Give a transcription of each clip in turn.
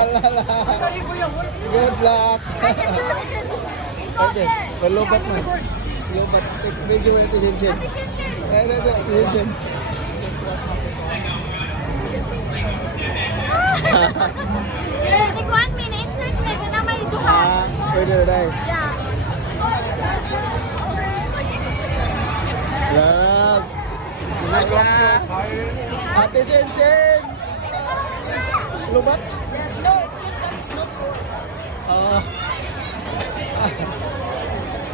Good luck. Okay, palubat mo. Palubat. Medyo ito Shinshin. Shinshin. Like 1 minute, insert na na may duha. Pwede na dahil. Yeah. Love. Naya. Ate Shinshin. Lubat? No, Oo.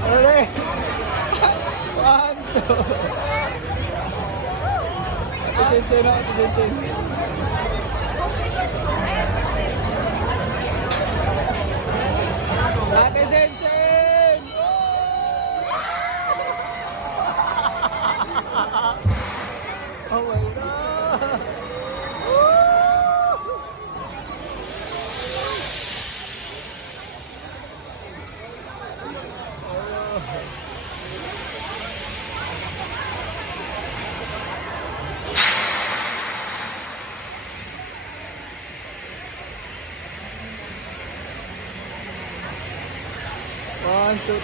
Ano na eh? 1, 2. Ate Shinshin na, Ate Shinshin. Ate Shinshin! Oh my God! One, two,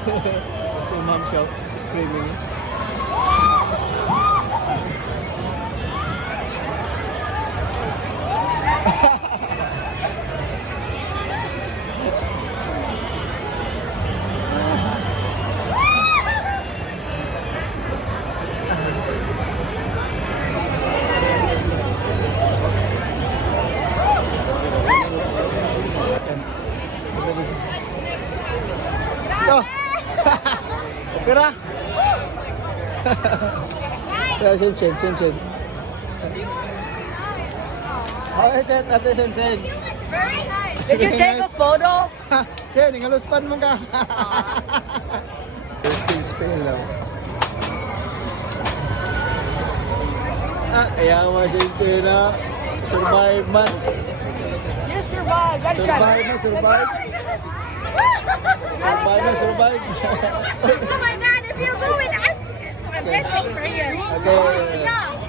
What's your mom shout? Screaming. Yo. Opera. Ya, Shinshin. How is it, Ate Shinshin? Did you take a photo? Shin, ingaluspan mo ka. Spin lang. Kaya mo Shinshin na. Survive man. You survived. That's Survive. Survive. Oh my God, if you go with us, I'm message for you. Okay. Yeah.